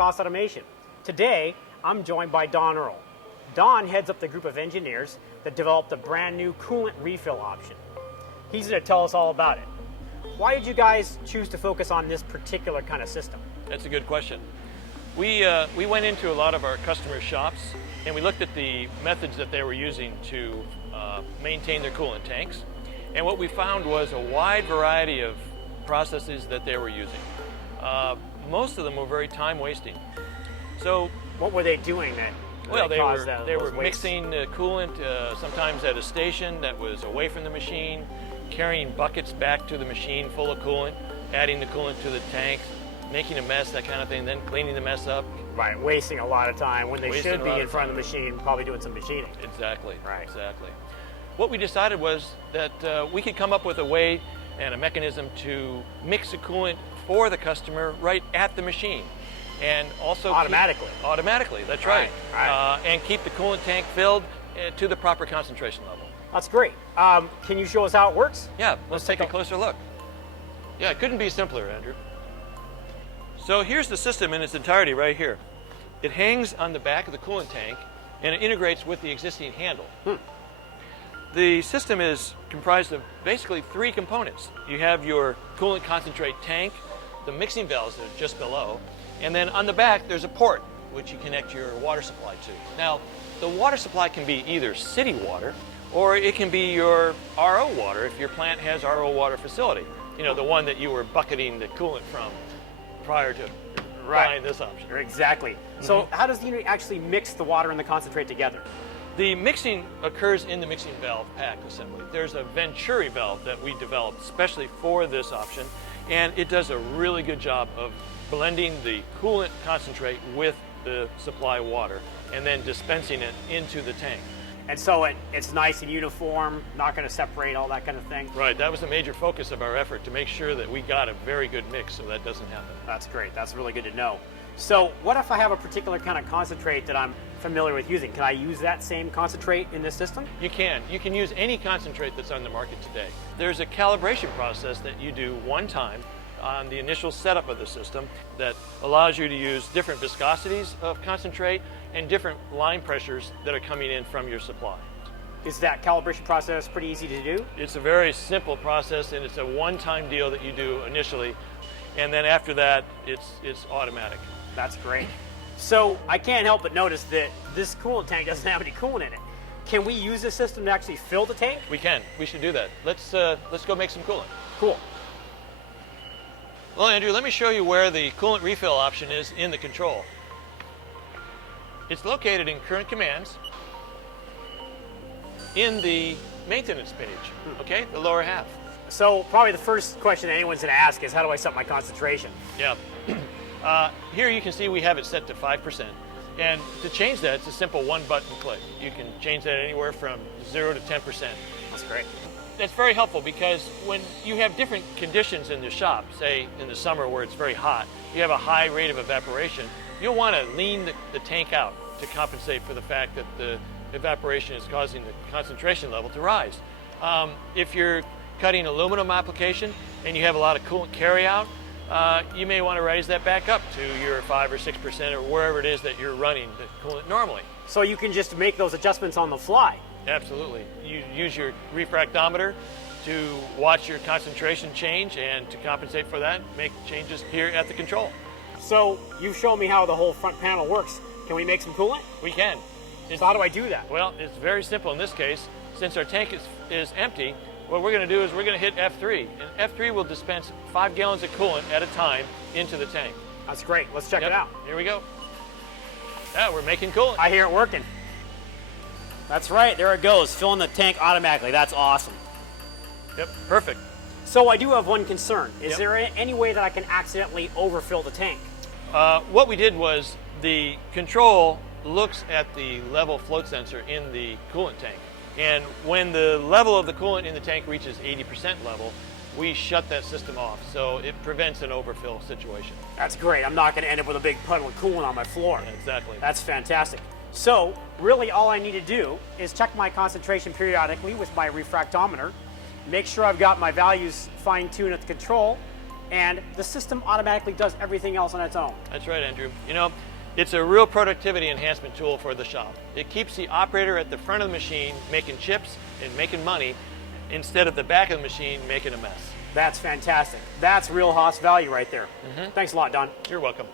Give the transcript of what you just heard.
Process Automation. Today, I'm joined by Don Earl. Don heads up the group of engineers that developed a brand new coolant refill option. He's going to tell us all about it. Why did you guys choose to focus on this particular kind of system? That's a good question. We went into a lot of our customer shops and we looked at the methods that they were using to maintain their coolant tanks. And what we found was a wide variety of processes that they were using. Most of them were very time wasting. So what were they doing then? Well, they were mixing coolant sometimes at a station that was away from the machine, carrying buckets back to the machine full of coolant, adding the coolant to the tanks, making a mess, that kind of thing, then cleaning the mess up. Right, wasting a lot of time when they should be in front of the machine, probably doing some machining. Exactly, right. Exactly. What we decided was that we could come up with a way and a mechanism to mix the coolant for the customer right at the machine. And also automatically. Automatically, that's right. Right. And keep the coolant tank filled to the proper concentration level. That's great. Can you show us how it works? Yeah, let's take a closer look. Yeah, it couldn't be simpler, Andrew. So here's the system in its entirety right here. It hangs on the back of the coolant tank and it integrates with the existing handle. The system is comprised of basically three components. You have your coolant concentrate tank, the mixing valves that are just below, and then on the back there's a port which you connect your water supply to. Now, the water supply can be either city water or it can be your RO water if your plant has RO water facility. You know, the one that you were bucketing the coolant from prior to buying this option. Exactly. So how does the unit actually mix the water and the concentrate together? The mixing occurs in the mixing valve pack assembly. There's a Venturi valve that we developed especially for this option, and it does a really good job of blending the coolant concentrate with the supply water and then dispensing it into the tank. And so it's nice and uniform, not going to separate, all that kind of thing? Right, that was a major focus of our effort to make sure that we got a very good mix so that doesn't happen. That's great, that's really good to know. So what if I have a particular kind of concentrate that I'm familiar with using? Can I use that same concentrate in this system? You can. You can use any concentrate that's on the market today. There's a calibration process that you do one time on the initial setup of the system that allows you to use different viscosities of concentrate and different line pressures that are coming in from your supply. Is that calibration process pretty easy to do? It's a very simple process and it's a one-time deal that you do initially, and then after that it's automatic. That's great. So I can't help but notice that this coolant tank doesn't have any coolant in it. Can we use this system to actually fill the tank? We can. We should do that. Let's go make some coolant. Cool. Well, Andrew, let me show you where the coolant refill option is in the control. It's located in current commands in the maintenance page, okay, the lower half. So probably the first question anyone's going to ask is, how do I set my concentration? Yeah. Here you can see we have it set to 5%. And to change that, it's a simple one button click. You can change that anywhere from 0 to 10%. That's great. That's very helpful because when you have different conditions in the shop, say in the summer where it's very hot, you have a high rate of evaporation, you'll want to lean the tank out to compensate for the fact that the evaporation is causing the concentration level to rise. If you're cutting aluminum application and you have a lot of coolant carryout, you may want to raise that back up to your 5 or 6% or wherever it is that you're running the coolant normally. So you can just make those adjustments on the fly? Absolutely. You use your refractometer to watch your concentration change and to compensate for that, make changes here at the control. So you've shown me how the whole front panel works. Can we make some coolant? We can. So how do I do that? Well, it's very simple in this case. Since our tank is empty, what we're going to do is we're going to hit F3. And F3 will dispense 5 gallons of coolant at a time into the tank. That's great. Let's check it out. Here we go. Yeah, we're making coolant. I hear it working. That's right. There it goes, filling the tank automatically. That's awesome. Yep, perfect. So I do have one concern. Is there any way that I can accidentally overfill the tank? What we did was the control looks at the level float sensor in the coolant tank. And when the level of the coolant in the tank reaches 80% level, we shut that system off. So it prevents an overfill situation. That's great. I'm not going to end up with a big puddle of coolant on my floor. Exactly. That's fantastic. So really all I need to do is check my concentration periodically with my refractometer, make sure I've got my values fine-tuned at the control, and the system automatically does everything else on its own. That's right, Andrew. You know, it's a real productivity enhancement tool for the shop. It keeps the operator at the front of the machine making chips and making money instead of the back of the machine making a mess. That's fantastic. That's real Haas value right there. Thanks a lot, Don. You're welcome.